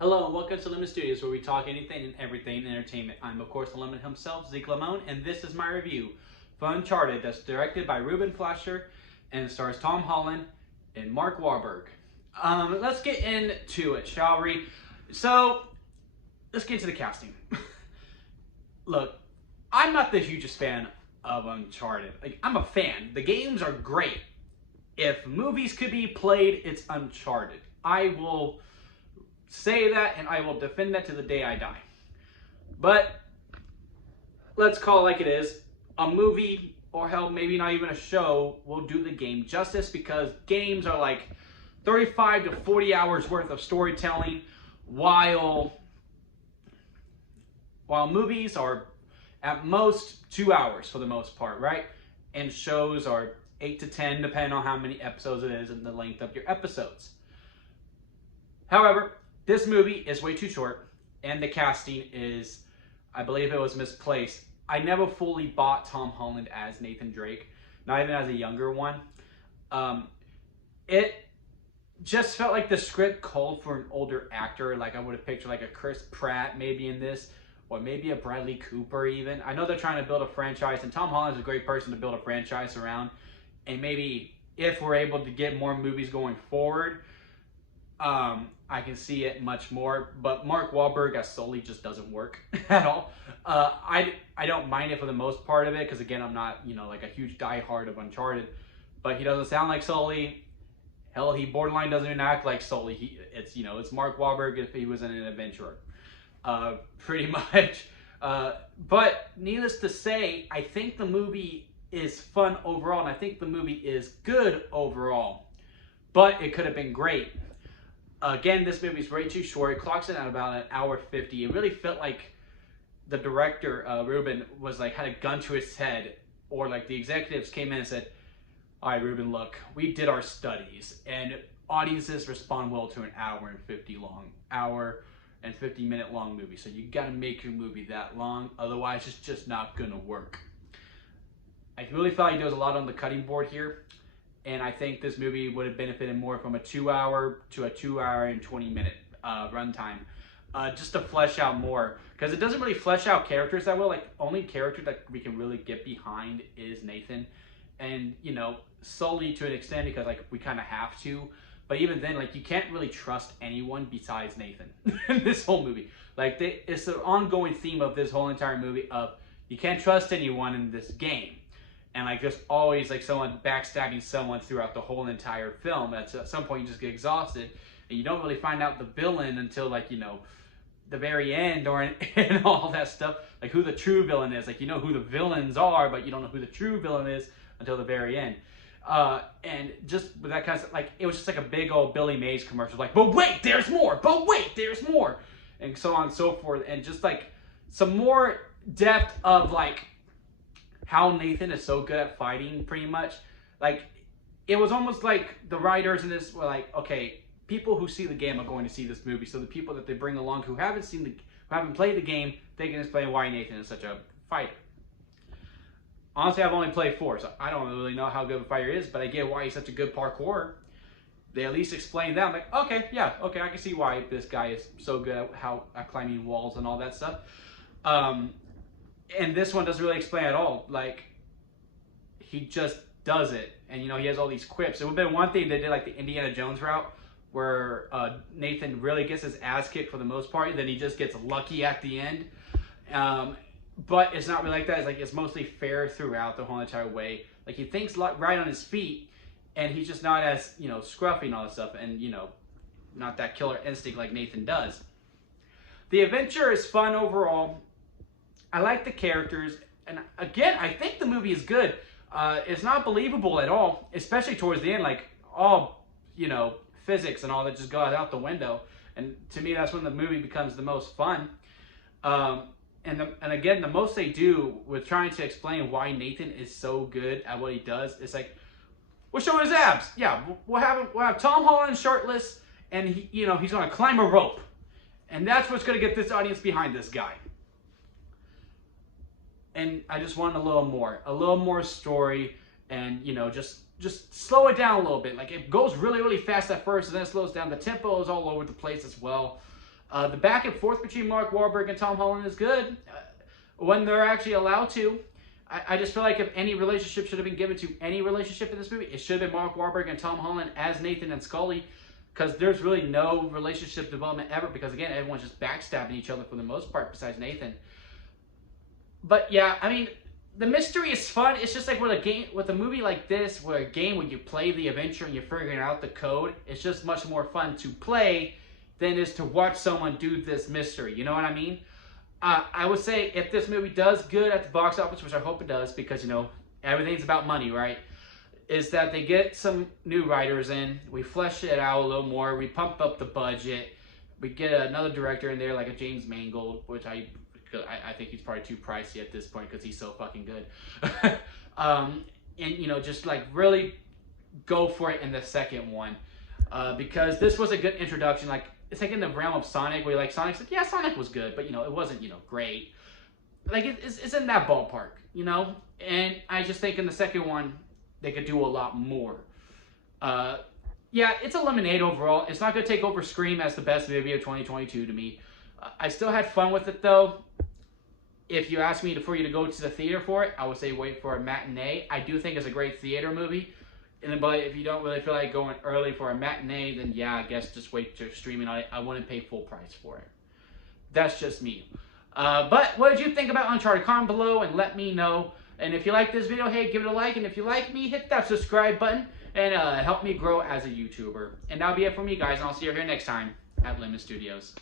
Hello and welcome to Lemon Studios, where we talk anything and everything in entertainment. I'm of course the Lemon himself, Zeke Lamone, and this is my review for Uncharted, that's directed by Ruben Fleischer and stars Tom Holland and Mark Wahlberg. Let's get into it, shall we? So, let's get into the casting. Look, I'm not the hugest fan of Uncharted. I'm a fan. The games are great. If movies could be played, it's Uncharted. I will say that and I will defend that to the day I die. But let's call it like it is. A movie, or hell, maybe not even a show, will do the game justice, because games are like 35 to 40 hours worth of storytelling, while movies are at most 2 hours for the most part, right? And shows are 8 to 10, depending on how many episodes it is and the length of your episodes. However, this movie is way too short, and the casting is, I believe it was misplaced. I never fully bought Tom Holland as Nathan Drake, not even as a younger one. It just felt like the script called for an older actor. Like, I would have pictured like a Chris Pratt maybe in this, or maybe a Bradley Cooper even. I know they're trying to build a franchise, and Tom Holland is a great person to build a franchise around. And maybe if we're able to get more movies going forward, I can see it much more. But Mark Wahlberg as Sully just doesn't work at all. I don't mind it for the most part of it, because again, I'm not, like a huge diehard of Uncharted. But he doesn't sound like Sully. Hell, he borderline doesn't even act like Sully. It's Mark Wahlberg if he was in an adventurer. Pretty much. But needless to say, I think the movie is fun overall, and I think the movie is good overall. But it could have been great. Again, this movie is way too short. It clocks in at about an hour 50. It really felt like the director, Ruben, was like, had a gun to his head, or like the executives came in and said, "All right, Ruben, look, we did our studies, and audiences respond well to an hour and 50 minute long movie. So you got to make your movie that long, otherwise it's just not gonna work." I really felt like there was a lot on the cutting board here. And I think this movie would have benefited more from a 2 hour to a 2 hour and 20 minute runtime, just to flesh out more, because it doesn't really flesh out characters that well. Like, only character that we can really get behind is Nathan, and Sully to an extent, because like we kind of have to. But even then, like, you can't really trust anyone besides Nathan in this whole movie. Like, it's the ongoing theme of this whole entire movie of you can't trust anyone in this game. And like, there's always like someone backstabbing someone throughout the whole entire film. At some point you just get exhausted, and you don't really find out the villain until like, the very end, or and all that stuff. Like, who the true villain is. Like, you know who the villains are, but you don't know who the true villain is until the very end. And just with that kind of, like, it was just like a big old Billy Mays commercial. Like, but wait, there's more. But wait, there's more. And so on and so forth. And just like some more depth of like how Nathan is so good at fighting, pretty much. Like, it was almost like the writers in this were like, okay, people who see the game are going to see this movie, so the people that they bring along who haven't played the game, they can explain why Nathan is such a fighter. Honestly, I've only played 4, so I don't really know how good of a fighter he is, but I get why he's such a good parkourer. They at least explain that. I'm like, okay, yeah, okay, I can see why this guy is so good at climbing walls and all that stuff. And this one doesn't really explain at all. Like, he just does it. And, he has all these quips. It would have been one thing they did like the Indiana Jones route, where Nathan really gets his ass kicked for the most part, then he just gets lucky at the end. But it's not really like that. It's like, it's mostly fair throughout the whole entire way. Like, he thinks right on his feet, and he's just not as, scruffy and all that stuff, and, not that killer instinct like Nathan does. The adventure is fun overall. I like the characters, and again, I think the movie is good. It's not believable at all, especially towards the end. Like, all, physics and all that just goes out the window. And to me, that's when the movie becomes the most fun. And again, the most they do with trying to explain why Nathan is so good at what he does, it's like, we'll show his abs. Yeah, we'll have Tom Holland shirtless, and he's going to climb a rope. And that's what's going to get this audience behind this guy. And I just wanted a little more story, and just slow it down a little bit. Like, it goes really, really fast at first, and then it slows down. The tempo is all over the place as well. The back and forth between Mark Wahlberg and Tom Holland is good when they're actually allowed to. I just feel like if any relationship should have been given to any relationship in this movie, it should have been Mark Wahlberg and Tom Holland as Nathan and Scully, because there's really no relationship development ever, because again, everyone's just backstabbing each other for the most part besides Nathan. But yeah, I mean, the mystery is fun. It's just like with a movie like this, where a game where you play the adventure and you're figuring out the code, it's just much more fun to play than it is to watch someone do this mystery. You know what I mean? I would say if this movie does good at the box office, which I hope it does, because, you know, everything's about money, right? Is that they get some new writers in, we flesh it out a little more, we pump up the budget, we get another director in there like a James Mangold, which I think he's probably too pricey at this point because he's so fucking good. And, you know, just like really go for it in the second one. Because this was a good introduction. Like, it's like in the realm of Sonic, where like Sonic's like, yeah, Sonic was good, but you know, it wasn't, you know, great. Like it's in that ballpark, you know? And I just think in the second one, they could do a lot more. Yeah, it's a lemonade overall. It's not going to take over Scream as the best movie of 2022 to me. I still had fun with it though. If you ask me for you to go to the theater for it, I would say wait for a matinee. I do think it's a great theater movie. But if you don't really feel like going early for a matinee, then yeah, I guess just wait to stream it on it. I wouldn't pay full price for it. That's just me. But what did you think about Uncharted? Comment below and let me know. And if you like this video, hey, give it a like. And if you like me, hit that subscribe button and help me grow as a YouTuber. And that'll be it for me, guys. And I'll see you here next time at Lemon Studios.